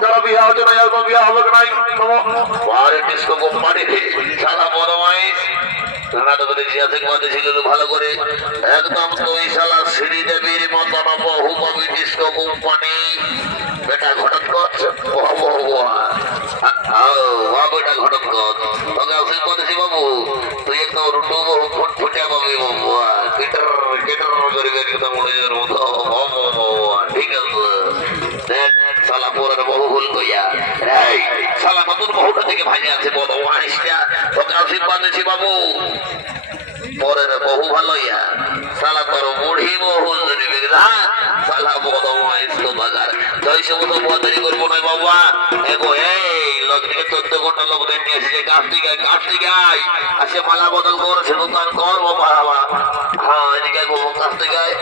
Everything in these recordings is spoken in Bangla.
যারা বিয়া হচ্ছে না বিয়া হবে নাই ডিস্কো কোম্পানি সারা বড় মাইস ভালো করে একদম দুই শালা শ্রীদেবীর মতন বহুভাবী ডিস্কো কোম্পানি বেটা ঘটক করছে বেটা ঘটক করছি বাবু তুই একদম রুটু ফুটে পাবি বাবু কেটার কেটার করবে একদম ঠিক আছে দেখ শালা পরের বহু ভুল কইয়া শালা নতুন বহুটা থেকে ভাইয়া আছে বড় আনিসটা তোকে আশীর্বাদ দিছি বাবু পরের বহু ভালো ইয়া শালা তোর বুড়ি বহু শালা বড় মাইস্তো বাজার জয়সে মতো বদারি করবো নয় বাবা এগো এই লগ্নিকে 14 ঘন্টা লোক নিয়ে এসেছে কার্তিক আয় আসে মালা বদল করছে দোকান কর বাবা হ্যাঁ এদিকে কার্তিক আয়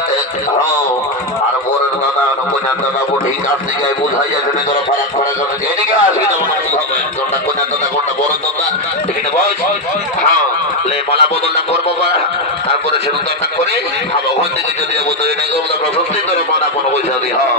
আর পরের দাদা কন্যার দাদা বুড়ি কার্তিক আয় বোঝাই যাচ্ছে না তোরা ফারাক ফারাক করছে এদিকে আসবি তো কোনটা কন্যার দাদা কোনটা বড় দাদা এখানে বস হ্যাঁ লে মালা বদলটা করবো তারপরে সে দোকানটা করে ভালো ওখান থেকে যদি বদল এটা করবো তারপর সত্যি করে মালা কোনো পয়সা দিই হ্যাঁ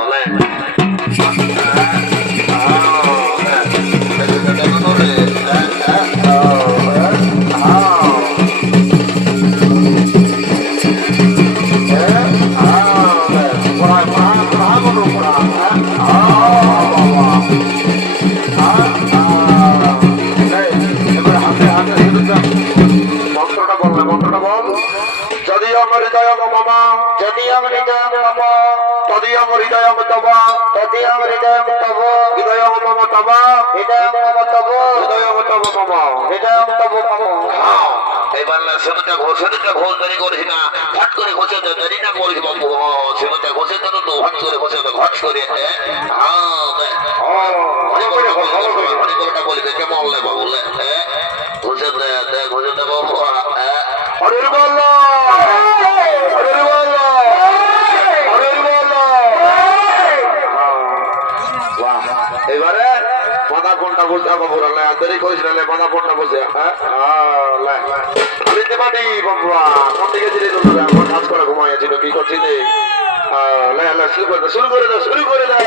এবারে মাথা কোনটা বলতে হবে পুরালে দেরি করিস না মাথা কোনটা বলছে বাবুয়া কোন দিকে ছিলে এখন কাজ করে ঘুমাইছিল কি করছিলি শুরু করে দে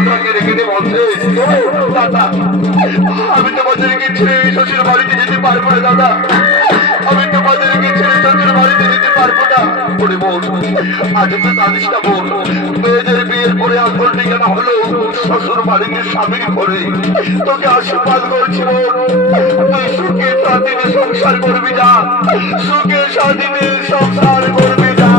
কথা কেড়ে কেটে বলছে দাদা আমি তোমাদের ছেড়ে শ্বশুর বাড়িতে যেতে পারবো না দাদা আমি তোমাদের ছেড়ে শ্বশুর বাড়িতে যেতে পারবো না বলে বোন আজ তো জানিস না বোন মেয়েদের বিয়ের পরে আসল ঠিকানা হলো শ্বশুর বাড়িতে স্বামীর ঘরে তোকে আশীর্বাদ করছি বোন তুই সুখে শান্তিতে সংসার করবি না সুখে শান্তিতে সংসার করবি না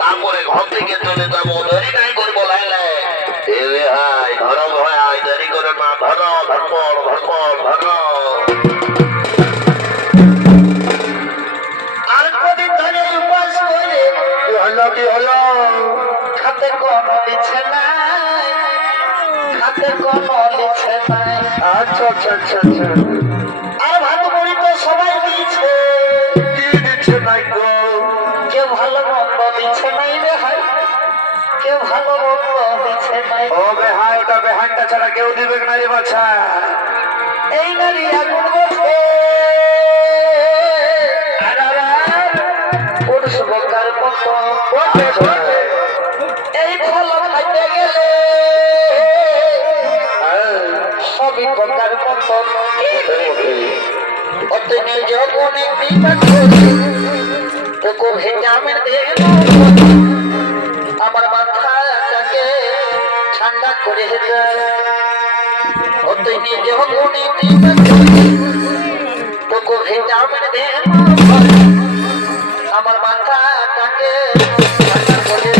তারপরে ঘর থেকে চলে যাবো দেরি নাই করবো লাইলে ধরো ভাই দেরি করে না ধরো ধরপর ধরপর ধরো আর কদিন ধরে উপাস করে কি হলো খাতে কোনো লিখছে নাই খাতে কোনো লিখছে নাই আচ্ছা আচ্ছা আচ্ছা আচ্ছা আর ভালো করি তো সবাই দিচ্ছে কি দিচ্ছে নাই গো কেউ ভালো মন্দ দিচ্ছে নাই রে হাই কেউ ভালো মন্দ দিচ্ছে নাই ও বেহাই ওটা বেহাইটা ছাড়া কেউ দিবে না রে বাছা এই নারী আগুন বসে পুরুষ বকার মতো এই ফল খাইতে গেলে সবই বকার মতো অতনে যখন একটি তোকে ভেজামের দেব আমার মাথাটাকে ঠান্ডা করে অতনে যখন একটি তোকে ভেজামের দেব আমার মাথাটাকে ঠান্ডা করে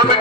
আমি